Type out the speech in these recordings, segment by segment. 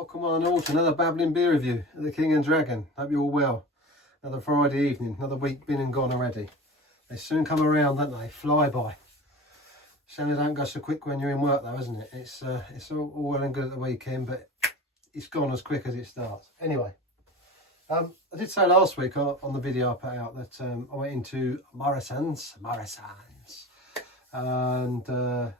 Welcome on all to another Babbling beer review at the King&Dragon. Hope you're all well. Another Friday evening, another week been and gone already. They soon come around, don't they? Fly by. Shame they don't go so quick when you're in work though, isn't it? It's all well and good at the weekend, but it's gone as quick as it starts. Anyway, I did say last week on the video I put out that I went into Morrison's, and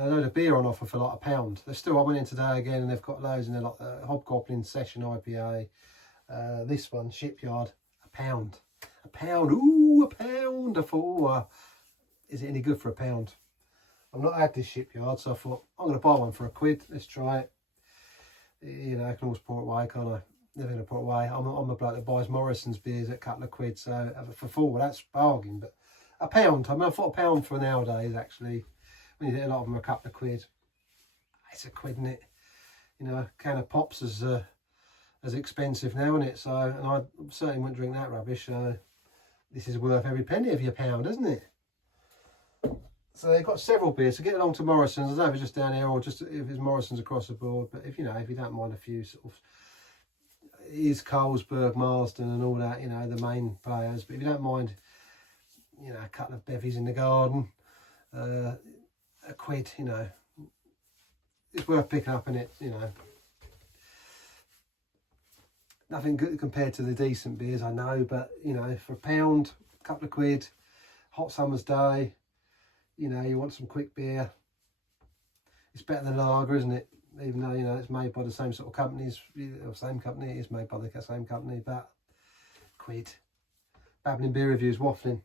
a load of beer on offer for like £1. There's still, I went in today again and they've got loads in there, like the Hobgoblin Session IPA, this one, Shipyard, £1. Ooh, £1. I thought, is it any good for £1? I've not had this Shipyard, so I thought, I'm going to buy one for £1. Let's try it. You know, I can always pour it away, can't I? Never going to pour it away. I'm a bloke that buys Morrison's beers at a couple of quid, so for £4, that's bargain. But £1, I mean, I thought £1 for nowadays, actually. When you get a lot of them a couple of quid, it's £1, isn't it? You know, a can of pops is as expensive now, isn't it? So, and I certainly wouldn't drink that rubbish. So, this is worth every penny of your £1, isn't it? So they've got several beers. So get along to Morrison's. I don't know if it's just down here or just if it's Morrison's across the board. But if you know, if you don't mind a few sort of, it is Carlsberg, Marsden, and all that. You know, the main players. But if you don't mind, you know, a couple of bevies in the garden. £1, you know, it's worth picking up, in it, you know. Nothing good compared to the decent beers, I know, but you know, for £1, a couple of quid, hot summer's day, you know, you want some quick beer. It's better than lager, isn't it? Even though, you know, it's made by the same sort of companies, or same company, it is made by the same company, but £1. Babbling beer reviews, waffling.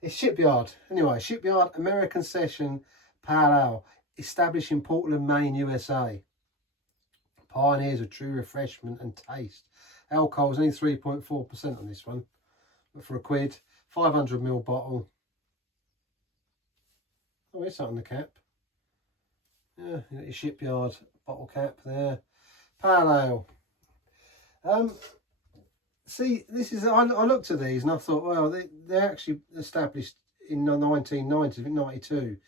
It's Shipyard. Anyway, Shipyard American Session Pale Ale, established in Portland, Maine, USA. Pioneers of true refreshment and taste. Alcohol's only 3.4% on this one, but for £1, 500ml bottle. Oh, it's on the cap. Yeah, you got your Shipyard bottle cap there. Pale Ale. See, this is, I looked at these and I thought, well, they're actually established in the 1990s, I think 92.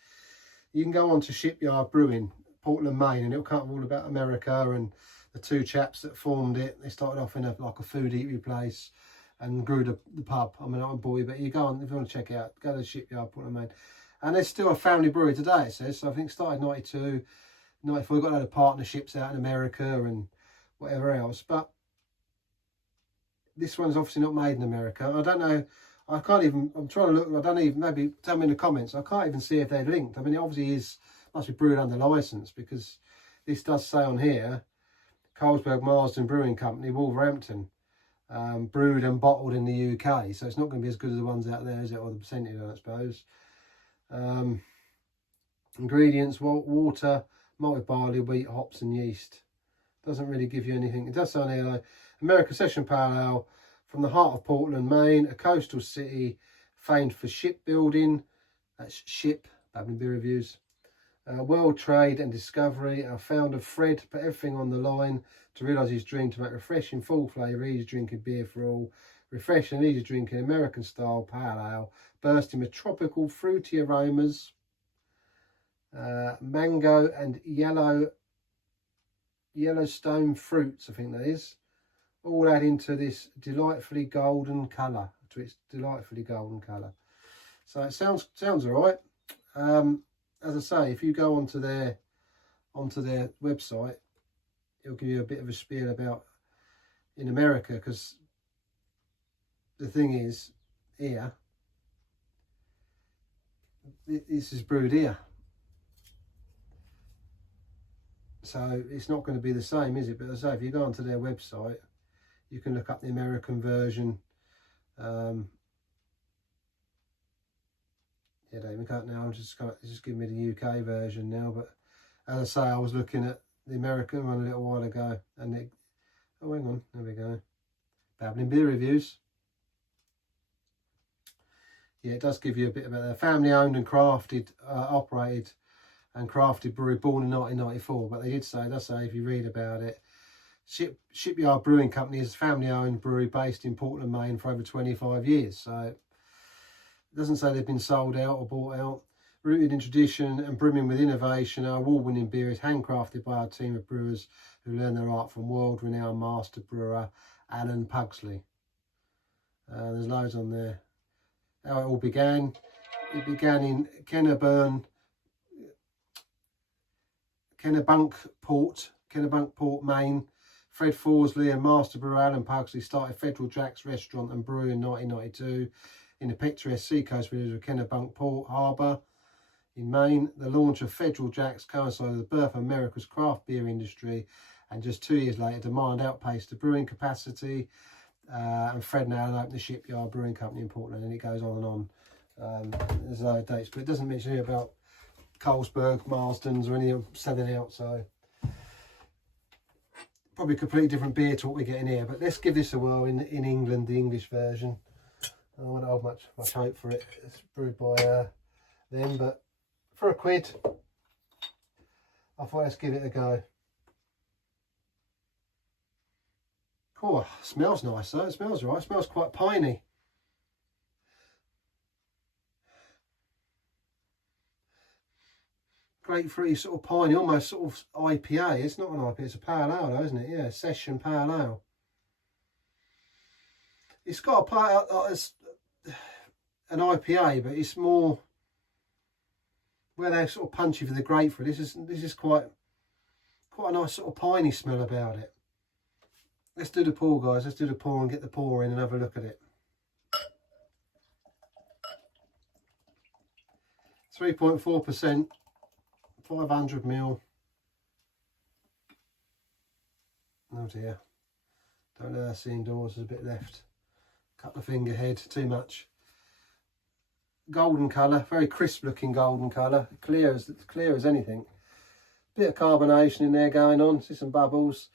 You can go on to Shipyard Brewing, Portland, Maine, and it'll come up all about America and the two chaps that formed it. They started off in like a food eatery place and grew the pub. I mean, I'm a boy, but you go on, if you want to check it out, go to Shipyard, Portland, Maine. And there's still a family brewery today, it says. So I think it started 92, 94. We've got a lot of partnerships out in America and whatever else. But this one's obviously not made in America. I don't know. I can't even. I'm trying to look. I don't even. Maybe tell me in the comments. I can't even see if they're linked. I mean, it obviously is. Must be brewed under license because this does say on here, Carlsberg Marsden Brewing Company, Wolverhampton, brewed and bottled in the UK. So it's not going to be as good as the ones out there, is it? Or the percentage, I suppose. Ingredients: water, malted barley, wheat, hops, and yeast. Doesn't really give you anything. It does say on here though. American Session Pale Ale from the heart of Portland, Maine, a coastal city famed for shipbuilding. That's Ship, Babbling Beer Reviews. World trade and discovery. Our founder Fred put everything on the line to realise his dream to make refreshing, full flavour, easy drinking beer for all. Refreshing and easy drinking American style pale ale, bursting with tropical fruity aromas, mango and Yellowstone fruits, I think that is. All adding to this delightfully golden colour, So it sounds all right. As I say, if you go onto their website, it'll give you a bit of a spiel about in America, because the thing is, here, this is brewed here. So it's not going to be the same, is it? But as I say, if you go onto their website, you can look up the American version. Yeah, don't even cut now. I'm just giving me the UK version now. But as I say, I was looking at the American one a little while ago, and oh, hang on, there we go. Babbling Beer Reviews. Yeah, it does give you a bit about their family owned and crafted, operated and crafted brewery, born in 1994. But they did say, if you read about it, Shipyard Brewing Company is a family-owned brewery based in Portland, Maine for over 25 years. So it doesn't say they've been sold out or bought out. Rooted in tradition and brimming with innovation, our award-winning beer is handcrafted by our team of brewers who learn their art from world-renowned master brewer Alan Pugsley. There's loads on there. How it all began. It began in Kennebunkport, Maine. Fred Forsley and master brewer Alan Pugsley started Federal Jack's restaurant and brewery in 1992 in the picturesque seacoast village of Kennebunkport Harbour in Maine. The launch of Federal Jack's coincided with the birth of America's craft beer industry, and just 2 years later, demand outpaced the brewing capacity, and Fred and Alan opened the Shipyard Brewing Company in Portland, and it goes on and on. There's a lot of dates, but it doesn't mention here about Carlsberg, Marston's, or any of them selling out, so probably a completely different beer to what we're getting here. But let's give this a whirl in England, the English version. I don't want to hold much hope for it. It's brewed by them, but for a quid, I thought let's give it a go. Oh, smells nice though. It smells right. It smells quite piney. Grapefruity, sort of piney, almost sort of IPA. It's not an IPA, it's a pale ale though, isn't it? Yeah, session pale ale. It's got an IPA, but it's more where they sort of punchy for the grapefruit. This is quite a nice sort of piney smell about it. Let's do the pour, guys. Let's do the pour and get the pour in and have a look at it. 3.4%, 500ml. Oh dear. Don't know, see indoors, there's a bit left. Couple of finger head, too much. Golden colour, very crisp looking golden colour. Clear as anything. Bit of carbonation in there going on. See some bubbles.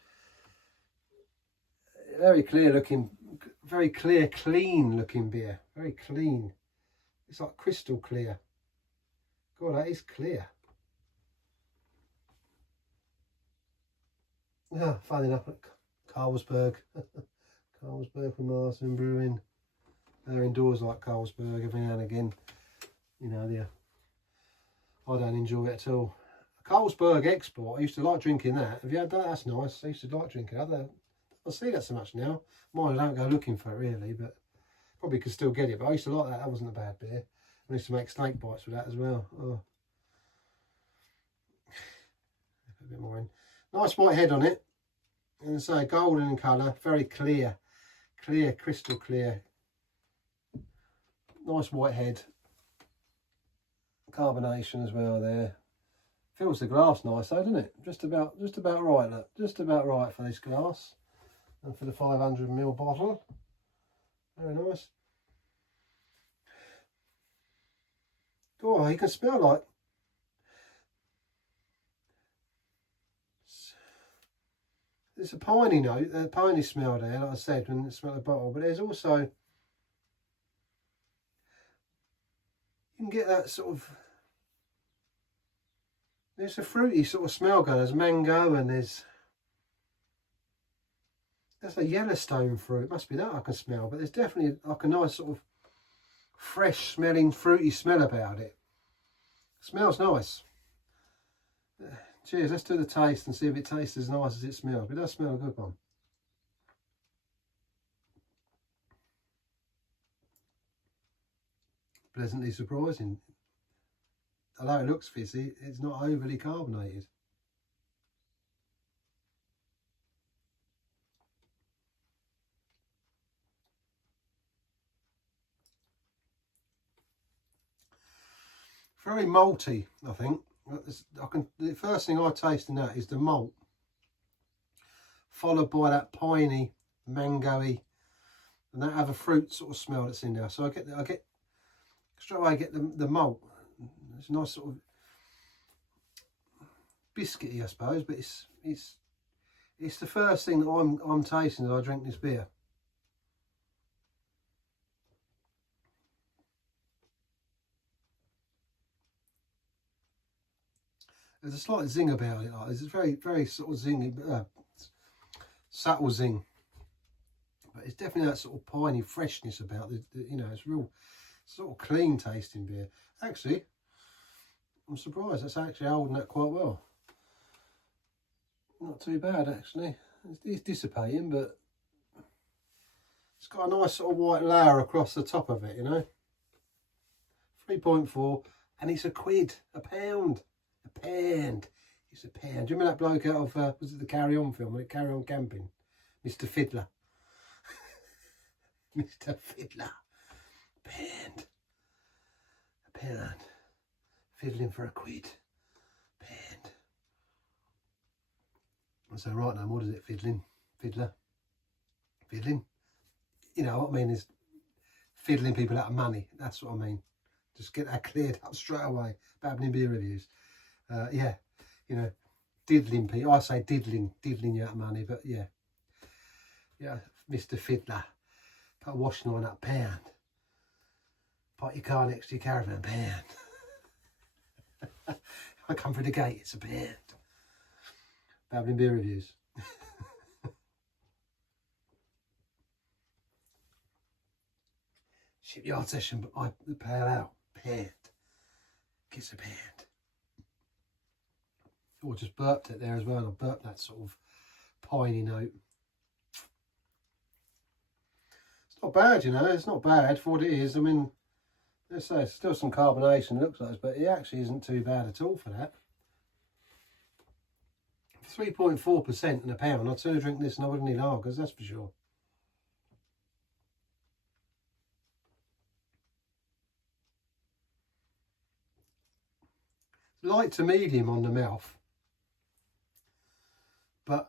Very clear looking, very clear, clean looking beer. Very clean. It's like crystal clear. God, that is clear. Ah, funny enough, Carlsberg. Carlsberg from Marston Brewing. They're indoors like Carlsberg every now and again. You know, I don't enjoy it at all. Carlsberg Export, I used to like drinking that. Have you had that? That's nice. I used to like drinking that. I see that so much now. Mine, I don't go looking for it really, but probably could still get it. But I used to like that. That wasn't a bad beer. I used to make snake bites with that as well. Oh. A bit more in. Nice white head on it. And so golden in colour, very clear. Clear, crystal clear. Nice white head. Carbonation as well there. Fills the glass nice though, doesn't it? Just about right, look. Just about right for this glass. And for the 500ml bottle. Very nice. Oh, you can smell like there's a piney note, a piney smell there, like I said, when you smell the bottle, but there's also, you can get that sort of, there's a fruity sort of smell going. There's mango and that's a Yellowstone fruit. It must be that I can smell, but there's definitely like a nice sort of fresh smelling fruity smell about it. Smells nice. Cheers, let's do the taste and see if it tastes as nice as it smells. But it does smell a good one. Pleasantly surprising. Although it looks fizzy, it's not overly carbonated. Very malty, I think. The first thing I taste in that is the malt, followed by that piney, mangoey, and that other fruit sort of smell that's in there. So I get straight away. I get the malt. It's a nice sort of biscuity, I suppose, but it's the first thing that I'm tasting as I drink this beer. There's a slight zing about it. Like, there's a very sort of zingy, subtle zing, but it's definitely that sort of piney freshness about it. You know, it's real sort of clean tasting beer. Actually, I'm surprised that's actually holding that quite well. Not too bad actually. It's dissipating, but it's got a nice sort of white layer across the top of it, you know. 3.4, and it's £1, a pound. A pound. It's a pound. Do you remember that bloke out of, was it the Carry On film? Carry On Camping? Mr. Fiddler. Mr. Fiddler. Pound. A pound. Fiddling for £1. Pound. I say, right now, what is it? Fiddling? Fiddler? Fiddling? You know what I mean, is fiddling people out of money. That's what I mean. Just get that cleared up straight away. Babbling beer reviews. Yeah, you know, diddling people. I say diddling you out of money, but yeah. Yeah, Mr. Fiddler. Put a washing line up, pound. Park your car next to your caravan, pound. I come through the gate, it's a pound. Babbling beer reviews. Shipyard session, but I pale out. Pound. Kiss a pound. Oh, I just burped it there as well. I burped that sort of piney note. It's not bad, you know. It's not bad for what it is. I mean, let's say it's still some carbonation, it looks like, but it actually isn't too bad at all for that. 3.4% in a pound. I'd sooner drink this than I would any lagers, that's for sure. Light to medium on the mouth, but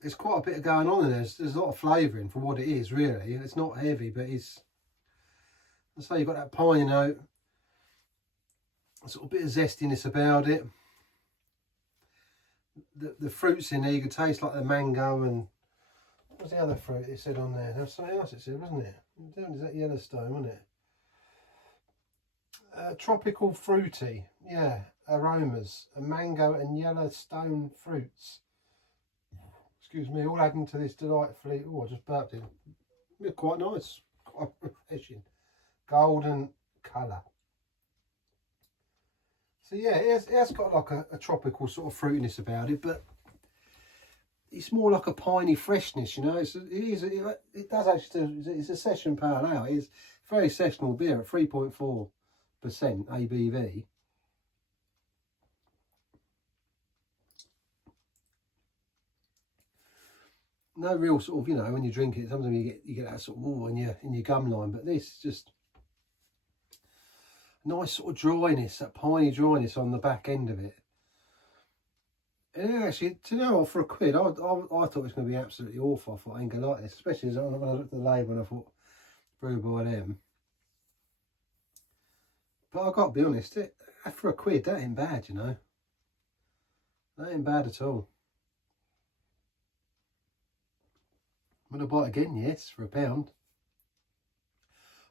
there's quite a bit going on in there. There's a lot of flavouring for what it is, really. It's not heavy, but it's, I say, you've got that piney note, a sort of bit of zestiness about it. The fruits in there, you can taste like the mango and, what was the other fruit it said on there? There was something else it said, wasn't it? Is that Yellowstone, wasn't it? Tropical fruity, yeah, aromas, a mango and Yellowstone fruits. Excuse me, all adding to this delightfully, oh, I just burped it. It's quite nice, quite refreshing. Golden colour. So yeah, it has got like a tropical sort of fruitiness about it, but it's more like a piney freshness, you know. It does actually, it's a session pale ale. It's very sessional beer at 3.4% ABV. No real sort of, you know, when you drink it, sometimes you get that sort of in your gum line, but this is just nice sort of dryness, that piney dryness on the back end of it. And actually, to know what, for £1, I thought it was going to be absolutely awful. I thought I ain't going to like this, especially when I looked at the label and I thought, brewed by them. But I've got to be honest, for £1, that ain't bad, you know. That ain't bad at all. I'm going to buy it again, yes, for £1.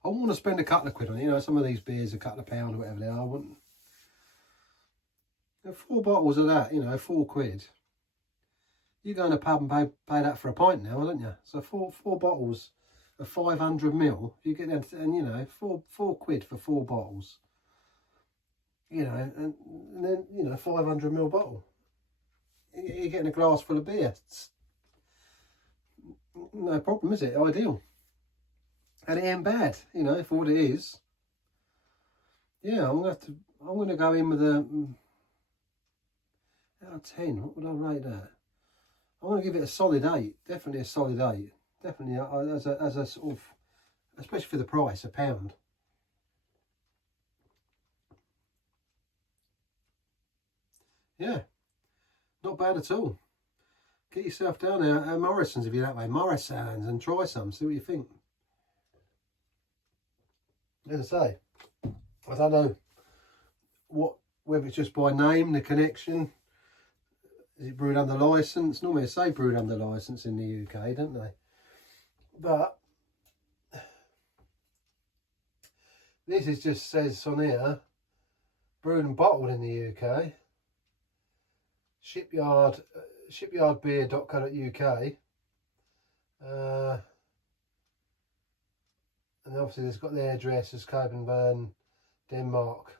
I want to spend a couple of quid on it. You know, some of these beers a couple of pound or whatever they are. I want 4 bottles of that, you know, £4. You go in a pub and pay that for a pint now, don't you? So four bottles of 500ml. You get them, and you know, £4 for 4 bottles. You know, and then, you know, 500ml bottle. You're getting a glass full of beer. It's no problem, is it? Ideal. And it ain't bad, you know, for what it is. Yeah, I'm gonna go in with a out of 10. What would I rate that? I'm gonna give it a solid 8. Definitely a solid 8. Definitely as a sort of, especially for the price, £1. Yeah, not bad at all. Get yourself down there at Morrison's if you're that way, Morrison's, and try some. See what you think. As I say, I don't know whether it's just by name, the connection. Is it brewed under licence? Normally they say brewed under licence in the UK, don't they? But this is just says on here, brewed and bottled in the UK. Shipyardbeer.co.uk. And obviously it's got the address as Copenhagen, Denmark.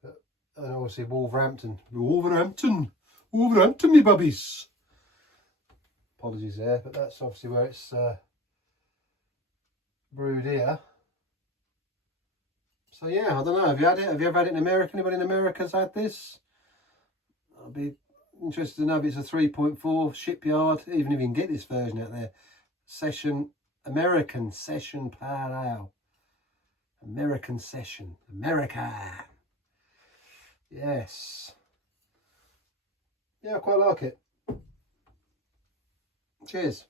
But And obviously Wolverhampton, me bubbies. Apologies there, but that's obviously where it's brewed here. So yeah, I don't know. Have you had it? Have you ever had it in America? Anybody in America's had this? I'd be interested to know if it's a 3.4 shipyard, even if you can get this version out there. American Session Pale Ale. American Session. America. Yes. Yeah, I quite like it. Cheers.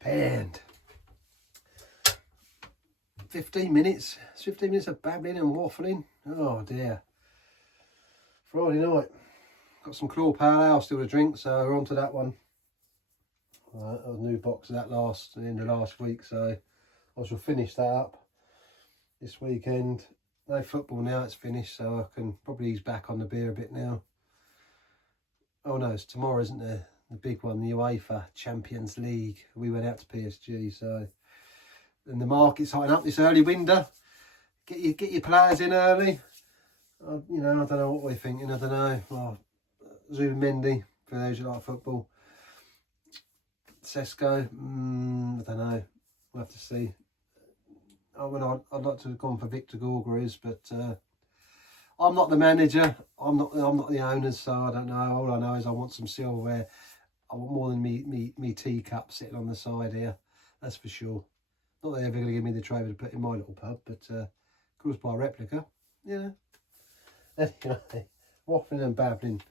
Panned. 15 minutes. It's 15 minutes of babbling and waffling. Oh dear. Friday night. Got some Claw Pale Ale still to drink, so we're on to that one. A new box of that in the last week, so I shall finish that up this weekend. No football now, it's finished, so I can probably ease back on the beer a bit now. Oh no, it's tomorrow, isn't there? The big one, the UEFA Champions League. We went out to PSG, so and the market's hotting up this early window. Get your players in early. You know, I don't know what we're thinking. I don't know. Oh, Zubimendi, for those who like football. Sesko, I don't know. We'll have to see. I'd like to have gone for Victor Gorgariz, but I'm not the manager. I'm not the owner, so I don't know. All I know is I want some silverware. I want more than me teacup sitting on the side here. That's for sure. Not that they're ever going to give me the tray to put in my little pub, but caused by a replica. Yeah. Anyway, waffling and babbling.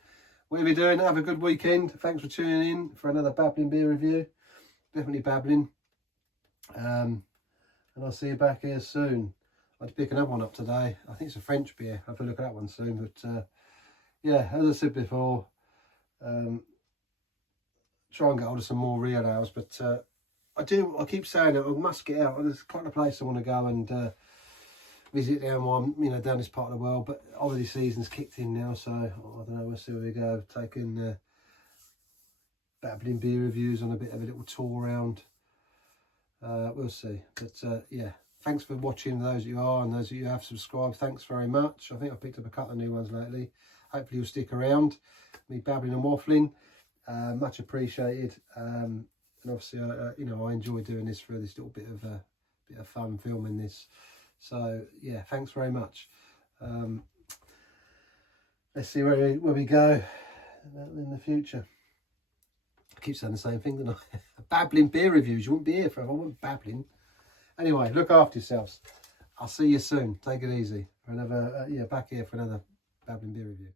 Whatever you're doing, have a good weekend. Thanks for tuning in for another Babbling beer review. Definitely babbling. And I'll see you back here soon. I had to pick another one up today. I think it's a French beer. I'll have a look at that one soon. But yeah, as I said before, try and get hold of some more real ales. But I keep saying it, I must get out. There's quite a place I want to go and visit down this part of the world. But holiday season's kicked in now, so I don't know. We'll see where we go. Taking Babbling beer reviews on a bit of a little tour around. We'll see. But yeah, thanks for watching, those of you are, and those of you who have subscribed, thanks very much. I think I've picked up a couple of new ones lately. Hopefully you'll stick around. Me babbling and waffling, much appreciated. And obviously, you know, I enjoy doing this for this little bit of fun filming this. So yeah, thanks very much. Let's see where we go in the future. I keep saying the same thing, don't I? Babbling beer reviews. You won't be here forever. I want babbling. Anyway, look after yourselves. I'll see you soon. Take it easy. For another, back here for another Babbling beer review.